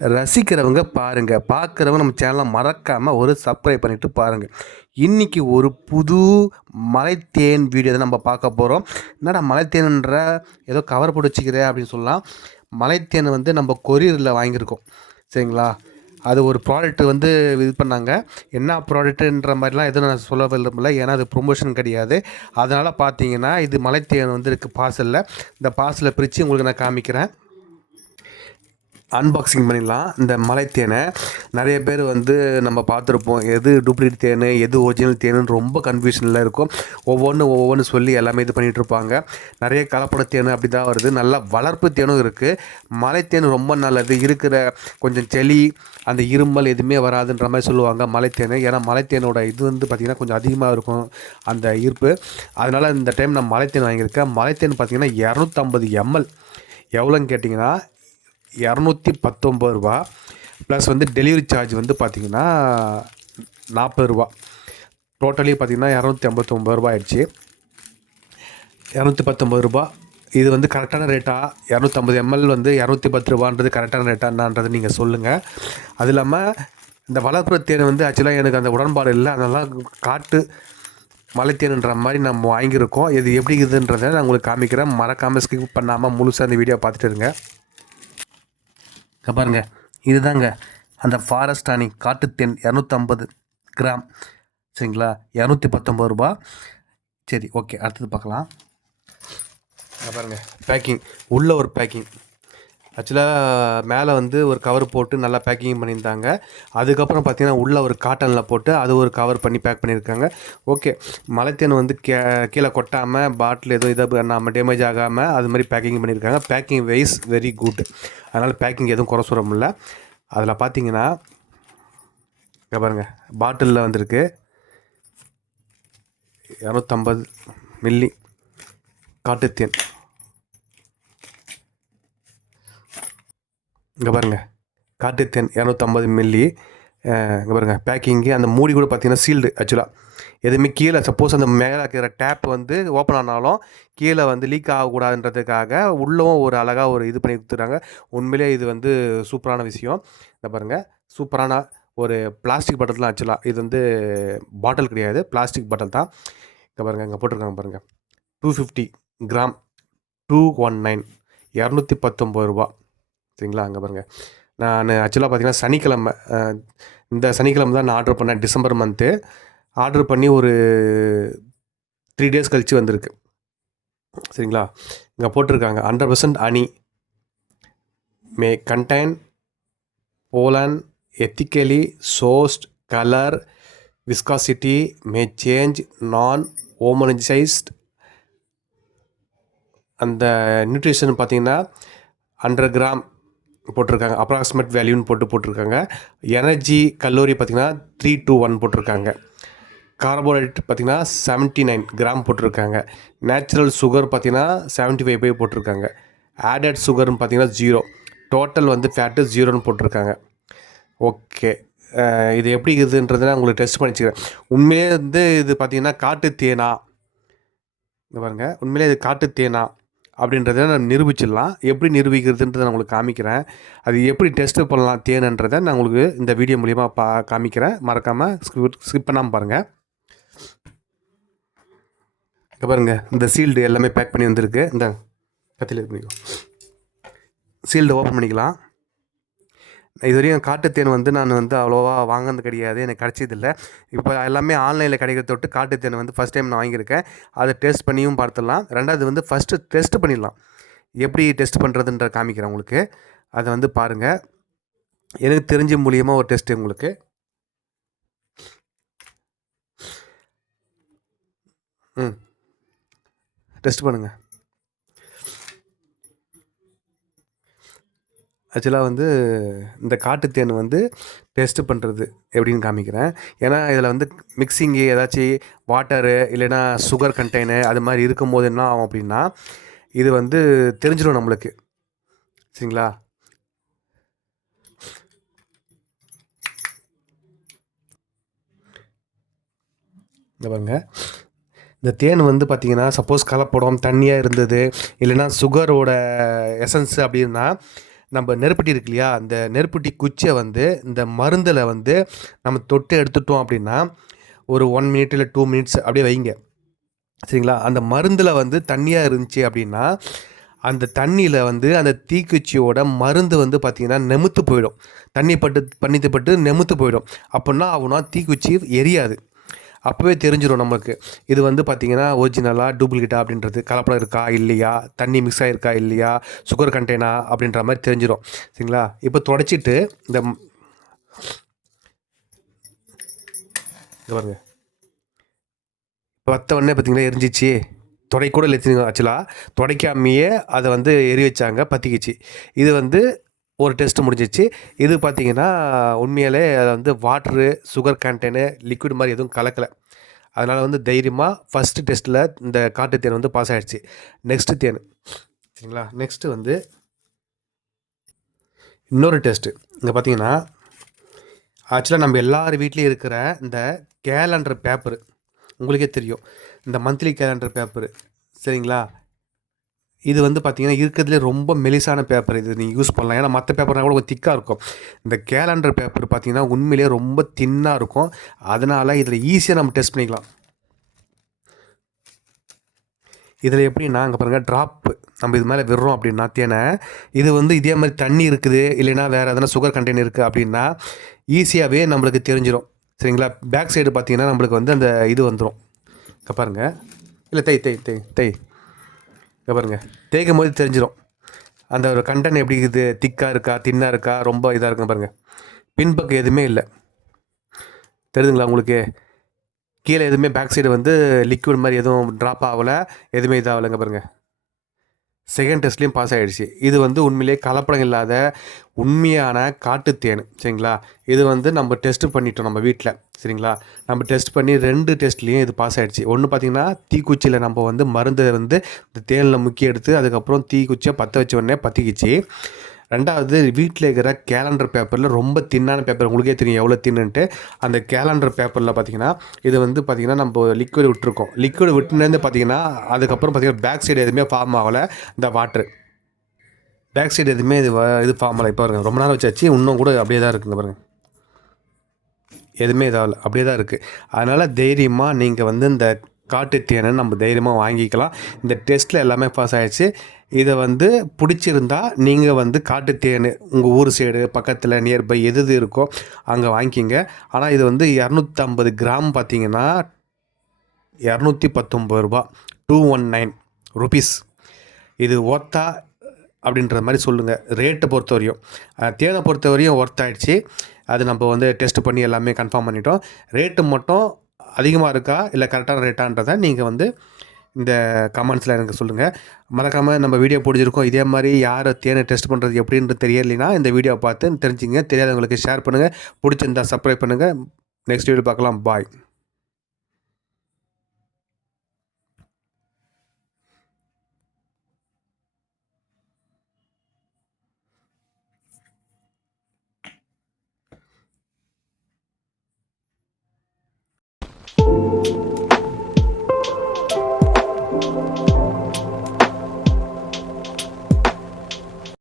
ரசிக்கிறவங்க பாருங்கள் பார்க்குறவங்க நம்ம சேனலை மறக்காமல் ஒரு சப்ஸ்கிரைப் பண்ணிவிட்டு பாருங்கள் இன்றைக்கி ஒரு புது மலைத்தேன் வீடியோ தான் நம்ம பார்க்க போகிறோம் என்னடா மலைத்தேனுன்ற ஏதோ கவர் போட்டு வச்சுக்கிறேன் அப்படின்னு சொல்லலாம். மலைத்தேன் வந்து நம்ம கொரியரில் வாங்கியிருக்கோம். சரிங்களா? அது ஒரு ப்ராடக்ட் வந்து இது பண்ணாங்க. என்ன ப்ராடக்ட்டுன்ற மாதிரிலாம் எதுவும் நான் சொல்ல விரும்பல. ஏன்னா அது ப்ரொமோஷன் கிடையாது. அதனால் பார்த்தீங்கன்னா இது மலைத்தேன் வந்து இருக்குது பார்சலில் இந்த பார்சலை பிரித்து உங்களுக்கு நான் காமிக்கிறேன். அன்பாக்சிங் பண்ணிடலாம். இந்த மலைத்தேனை நிறைய பேர் வந்து நம்ம பார்த்துருப்போம். எது டூப்ளிகேட் தேன் எது ஒரிஜினல் தேனுன்னு ரொம்ப கன்ஃபியூஷனில் இருக்கும். ஒவ்வொன்றும் ஒவ்வொன்று சொல்லி எல்லாமே இது பண்ணிகிட்டு இருப்பாங்க. நிறைய கலப்பட தேன் அப்படி தான் வருது. நல்லா வளர்ப்பு தேனும் இருக்குது மலைத்தேன் ரொம்ப நல்லது. இருக்கிற கொஞ்சம் செளி அந்த இருமல் எதுவுமே வராதுன்ற மாதிரி சொல்லுவாங்க மலைத்தேன் ஏன்னா மலைத்தேனோட இது வந்து பார்த்திங்கன்னா கொஞ்சம் அதிகமாக இருக்கும் அந்த ஈர்ப்பு. அதனால் இந்த டைம் நான் மலைத்தேன் வாங்கியிருக்கேன். மலைத்தேன் பார்த்திங்கன்னா இரநூத்தம்பது எம்எல் எவ்வளோன்னு கேட்டிங்கன்னா இரநூத்தி பத்தொம்பது ரூபா. ப்ளஸ் வந்து டெலிவரி சார்ஜ் வந்து பார்த்திங்கன்னா நாற்பது ரூபா. டோட்டலி பார்த்திங்கன்னா இரநூத்தி ஐம்பத்தொம்பது ரூபா ஆயிடுச்சு. இரநூத்தி பத்தொம்பது ரூபா. இது வந்து கரெக்டான ரேட்டா இரநூத்தம்பது எம்எல் வந்து இரநூத்தி பத்து ரூபான்றது கரெக்டான ரேட்டான்றது நீங்கள் சொல்லுங்கள் அது இல்லாமல் இந்த வளர்ப்புற தேன் வந்து ஆக்சுவலாக எனக்கு அந்த உடன்பாடு இல்லை. அதெல்லாம் காட்டு மலைத்தேனுன்ற மாதிரி நம்ம வாங்கியிருக்கோம். இது எப்படி இருக்குதுன்றதை நான் உங்களுக்கு காமிக்கிறேன். மறக்காமல் ஸ்கிப் பண்ணாமல் முழுசாக அந்த வீடியோ பார்த்துட்டு இருங்க. இங்கே பாருங்க. இதுதாங்க. அந்த ஃபாரஸ்ட் அணி காட்டுத்தேன் இரநூத்தம்பது கிராம். சரிங்களா? இரநூத்தி பத்தொம்பது ரூபா. சரி ஓகே அடுத்தது பார்க்கலாம். பாருங்க. பேக்கிங் உள்ள ஒரு பேக்கிங் ஆக்சுவலாக மேலே வந்து ஒரு கவர் போட்டு நல்லா பேக்கிங் பண்ணியிருந்தாங்க. அதுக்கப்புறம் பார்த்தீங்கன்னா உள்ளே ஒரு காட்டனில் போட்டு அது ஒரு கவர் பண்ணி பேக் பண்ணியிருக்காங்க. ஓகே மலைத்தேன் வந்து கே கீழே கொட்டாமல் பாட்டில் எதுவும் இதை பண்ணாமல் டேமேஜ் ஆகாமல் அது மாதிரி பேக்கிங் பண்ணியிருக்காங்க. பேக்கிங் வைஸ் வெரி குட் அதனால் பேக்கிங் எதுவும் குறை சொல்ல முடியல. அதில் பார்த்தீங்கன்னா பாருங்கள் பாட்டிலில் வந்திருக்கு. இரநூத்தம்பது மில்லி காட்டுத்தேன். இங்கே பாருங்கள் காட்டுத்தேன் இரநூத்தம்பது மில்லி இங்கே பாருங்கள் பேக்கிங்கு அந்த மூடி கூட பார்த்தீங்கன்னா சீல்டு ஆக்சுவலாக எதுவுமே கீழே சப்போஸ் அந்த மேலே இருக்கிற டேப் வந்து ஓப்பன் ஆனாலும் கீழே வந்து லீக் ஆகக்கூடாதுன்றதுக்காக உள்ளவும் ஒரு அழகாக ஒரு இது பண்ணி கொடுத்துறாங்க உண்மையிலே இது வந்து சூப்பரான விஷயம். இந்த பாருங்கள் சூப்பரான ஒரு பிளாஸ்டிக் பாட்டில் தான் ஆக்சுவலாக இது வந்து பாட்டில் கிடையாது. பிளாஸ்டிக் பாட்டில் தான். இங்கே பாருங்கள் இங்கே போட்டிருக்காங்க பாருங்கள் two fifty gram two one nine இரநூத்தி பத்தொம்பது ரூபா சரிங்களா? அங்கே பாருங்கள் நான் ஆக்சுவலாக பார்த்தீங்கன்னா சனிக்கிழமை இந்த சனிக்கிழமை தான் நான் ஆர்டர் பண்ணேன். டிசம்பர் மந்த்து ஆர்டர் பண்ணி ஒரு த்ரீ டேஸ் கழித்து வந்திருக்கு. சரிங்களா? இங்கே போட்டிருக்காங்க. Hundred percent honey. May contain pollen ethically sourced colour viscosity may change non homogenized அந்த நியூட்ரிஷன் பார்த்தீங்கன்னா ஹண்ட்ரட் கிராம் போட்டிருக்காங்க. அப்ராக்சிமேட் வேல்யூன்னு போட்டு போட்டிருக்காங்க. எனர்ஜி கல்லூரி பார்த்தீங்கன்னா த்ரீ டூ ஒன் போட்டிருக்காங்க. கார்போஹைட்ரேட் பார்த்திங்கன்னா செவன்ட்டி நைன் கிராம் போட்டிருக்காங்க. நேச்சுரல் சுகர் பார்த்திங்கன்னா செவன்ட்டி ஃபைவ் போய் போட்டிருக்காங்க. ஆடட் சுகர்னு பார்த்தீங்கன்னா ஜீரோ டோட்டல் வந்து ஃபேட்டு ஜீரோன்னு போட்டிருக்காங்க. ஓகே இது எப்படி இருக்குதுன்றதுனா நான் உங்களுக்கு டெஸ்ட் பண்ணிச்சுக்கிறேன் உண்மையிலே வந்து இது பார்த்தீங்கன்னா காட்டு தேனா. இங்க பாருங்கள் உண்மையிலே இது காட்டு தேனா. அப்படின்றத நான் நிரூபிச்சிடலாம். எப்படி நிரூபிக்கிறதுன்றதை நான் உங்களுக்கு காமிக்கிறேன். அது எப்படி டெஸ்ட்டு பண்ணலாம் தேனுன்றதை நான் உங்களுக்கு இந்த வீடியோ மூலிமா பா காமிக்கிறேன். மறக்காமல் ஸ்கிப் ஸ்கிப் பண்ணாமல் பாருங்கள் இங்கே பாருங்கள் இந்த சீல்டு எல்லாமே பேக் பண்ணி வந்திருக்கு. இந்த கத்தியில் பண்ணிக்கோ. சீல்டு ஓப்பன் பண்ணிக்கலாம். இது வரையும் காட்டுத்தேன் வந்து நான் வந்து அவ்வளோவா வாங்கினது கிடையாது எனக்கு கிடச்சதில்ல. இப்போ எல்லாமே ஆன்லைனில் கிடைக்கிற தொட்டு காட்டுத்தேன் வந்து ஃபஸ்ட் டைம் நான் வாங்கியிருக்கேன். அதை டெஸ்ட் பண்ணியும் பார்த்துடலாம். ரெண்டாவது வந்து ஃபஸ்ட்டு டெஸ்ட் பண்ணிடலாம். எப்படி டெஸ்ட் பண்ணுறதுன்ற காமிக்கிறேன் உங்களுக்கு. அதை வந்து பாருங்கள் எனக்கு தெரிஞ்ச மூலியமாக ஒரு டெஸ்ட்டு உங்களுக்கு. ம். டெஸ்ட் பண்ணுங்கள் ஆக்சுவலாக வந்து இந்த காட்டுத்தேன் வந்து டெஸ்ட் பண்ணுறது எப்படின்னு காமிக்கிறேன். ஏன்னா இதில் வந்து மிக்சிங்கு ஏதாச்சும் வாட்டரு இல்லைன்னா சுகர் கண்டெய்னு அது மாதிரி இருக்கும்போது என்ன ஆகும் அப்படின்னா இது வந்து தெரிஞ்சிடும் நம்மளுக்கு. சரிங்களா? இந்த பாருங்க. இந்த தேன் வந்து பார்த்தீங்கன்னா சப்போஸ் கலப்படம் தண்ணியாக இருந்தது இல்லைன்னா சுகரோட எசன்ஸ் அப்படின்னா நம்ம நெருப்பட்டி இருக்கு இல்லையா? அந்த நெருப்பட்டி குச்சியை வந்து இந்த மருந்தில் வந்து நம்ம தொட்டு எடுத்துட்டோம் அப்படின்னா ஒரு ஒன் மினிட் இல்லை டூ மினிட்ஸ் அப்படியே வைங்க. சரிங்களா? அந்த மருந்தில் வந்து தண்ணியாக இருந்துச்சு அப்படின்னா அந்த தண்ணியில் வந்து அந்த தீக்குச்சியோட மருந்து வந்து பார்த்திங்கன்னா நெமுத்து போயிடும். தண்ணி பட்டு பண்ணித்து பட்டு நெமுத்து போயிடும். அப்படின்னா அவனா தீக்குச்சி எரியாது. அப்போவே தெரிஞ்சிடும் நம்மளுக்கு. இது வந்து பார்த்திங்கன்னா ஒரிஜினலாக டூப்ளிகேட்டா அப்படின்றது கலப்படம் இருக்கா இல்லையா தண்ணி மிக்ஸ் ஆகிருக்கா இல்லையா சுகர் கண்டெய்னா அப்படின்ற மாதிரி தெரிஞ்சிடும் சரிங்களா? இப்போ தொடச்சிட்டு இந்த பாருங்க. வத்த உடனே பார்த்தீங்கன்னா எரிஞ்சிச்சு. தொடை கூட இல்லை ஆக்சுவலாக துடைக்காமையே அதை வந்து எரி வச்சாங்க பற்றிக்கிச்சு இது வந்து ஒரு டெஸ்ட் முடிஞ்சிச்சு. இது பார்த்திங்கன்னா உண்மையிலே அதை வந்து வாட்ரு சுகர் கண்டெய்னு லிக்விட் மாதிரி எதுவும் கலக்கலை. அதனால் வந்து தைரியமாக ஃபஸ்ட்டு டெஸ்ட்டில் இந்த காட்டு தேன் வந்து பாஸ் ஆகிடுச்சு நெக்ஸ்ட்டு தேன். சரிங்களா? நெக்ஸ்ட்டு வந்து இன்னொரு டெஸ்ட்டு இங்கே பார்த்தீங்கன்னா ஆக்சுவலாக நம்ம எல்லார் வீட்லேயும் இருக்கிற இந்த கேலண்டர் பேப்பரு உங்களுக்கே தெரியும். இந்த மந்த்லி கேலண்டர் பேப்பரு சரிங்களா? இது வந்து பார்த்திங்கன்னா இருக்கிறதுலே ரொம்ப மெலிசான பேப்பர் இது நீங்கள் யூஸ் பண்ணலாம். ஏன்னா மற்ற பேப்பர்னால் கூட திக்காக இருக்கும். இந்த கேலண்டர் பேப்பர் பார்த்திங்கன்னா உண்மையிலேயே ரொம்ப தின்னாக இருக்கும். அதனால் இதில் ஈஸியாக நம்ம டெஸ்ட் பண்ணிக்கலாம். இதில் எப்படின்னா அங்கே பாருங்கள் ட்ராப்பு நம்ம இது மேலே விடுறோம் அப்படின்னா தேனை இது வந்து இதே மாதிரி தண்ணி இருக்குது இல்லைன்னா வேறு எதனா சுகர் கண்டெய்னர் இருக்குது அப்படின்னா ஈஸியாகவே நம்மளுக்கு தெரிஞ்சிடும் சரிங்களா? பேக் சைடு பார்த்திங்கன்னா நம்மளுக்கு வந்து அந்த இது வந்துடும் பாருங்கள் இல்லை தை தை தை தை இங்கே பாருங்கள் தேய்க்கும் போது தெரிஞ்சிடும் அந்த ஒரு கண்டன் எப்படி இருக்குது? திக்காக இருக்கா? தின்னாக இருக்கா? ரொம்ப இதாக இருக்கும் பாருங்கள் பின்பக்கம் எதுவுமே இல்லை. தெரியுதுங்களா உங்களுக்கு? கீழே எதுவுமே பேக் சைடு வந்து லிக்விட் மாதிரி எதுவும் ட்ராப் ஆகலை. எதுவுமே இதாகலைங்க பாருங்கள் செகண்ட் டெஸ்ட்லேயும் பாஸ் ஆகிடுச்சு இது வந்து உண்மையிலே கலப்படம் இல்லாத உண்மையான காட்டுத்தேன் சரிங்களா? இது வந்து நம்ம டெஸ்ட் பண்ணிட்டோம் நம்ம வீட்டில் சரிங்களா? நம்ம டெஸ்ட் பண்ணி ரெண்டு டெஸ்ட்லேயும் இது பாஸ் ஆகிடுச்சு ஒன்று பார்த்திங்கன்னா தீக்குச்சியில் நம்ம வந்து மருந்தை வந்து இந்த தேனில் முக்கிய எடுத்து அதுக்கப்புறம் தீக்குச்சியை பற்ற வச்ச உடனே பற்றிக்கிச்சு ரெண்டாவது வீட்டில் இருக்கிற கேலண்டர் பேப்பரில் ரொம்ப தின்னான பேப்பர் உங்களுக்கே தெரியும் எவ்வளோ தின்னுட்டு அந்த கேலண்டர் பேப்பரில் பார்த்தீங்கன்னா இது வந்து பார்த்திங்கன்னா நம்ம லிக்விட் விட்டுருக்கோம். லிக்விட் விட்டுனேருந்து பார்த்தீங்கன்னா அதுக்கப்புறம் பார்த்திங்கன்னா பேக் சைடு எதுவுமே ஃபார்ம் ஆகலை. இந்த வாட்ரு பேக் சைடு எதுவுமே இது இது ஃபார்ம் ஆகலை. இப்போ பாருங்கள் ரொம்ப நேரம் வச்சாச்சு. இன்னும் கூட அப்படியே தான் இருக்குங்க பாருங்கள் எதுவுமே இதாகல. அப்படியே தான் இருக்குது அதனால் தைரியமாக நீங்கள் வந்து இந்த காட்டு தேனை நம்ம தைரியமாக வாங்கிக்கலாம். இந்த டெஸ்ட்டில் எல்லாமே பாஸ் ஆகிடுச்சு இதை வந்து பிடிச்சிருந்தா நீங்கள் வந்து காட்டு தேன் உங்கள் ஊர் சைடு பக்கத்தில் நியர்பை எது எது இருக்கோ அங்கே வாங்கிக்கிங்க. ஆனால் இது வந்து இரநூத்தம்பது கிராம் பார்த்தீங்கன்னா இரநூத்தி பத்தொம்பது ரூபா. டூ ஒன் நைன் ருபீஸ் இது ஒர்த்தா அப்படின்ற மாதிரி சொல்லுங்கள் ரேட்டை பொறுத்த வரையும் தேனை பொறுத்த வரையும் ஒர்த் ஆகிடுச்சு அது நம்ம வந்து டெஸ்ட் பண்ணி எல்லாமே கன்ஃபார்ம் பண்ணிட்டோம். ரேட்டு மட்டும் அதிகமாக இருக்கா இல்லை கரெக்டான ரேட்டான்றதை நீங்கள் வந்து இந்த கமெண்ட்ஸில் எனக்கு சொல்லுங்கள் மறக்காமல் நம்ம வீடியோ பிடிச்சிருக்கோம். இதே மாதிரி யார் தேனை டெஸ்ட் பண்ணுறது எப்படின்றது தெரியலைன்னா இந்த வீடியோ பார்த்து தெரிஞ்சுங்க. தெரியாதவங்களுக்கு ஷேர் பண்ணுங்கள் பிடிச்சிருந்தா சப்ஸ்கிரைப் பண்ணுங்கள் நெக்ஸ்ட் வீடியோ பார்க்கலாம். பாய்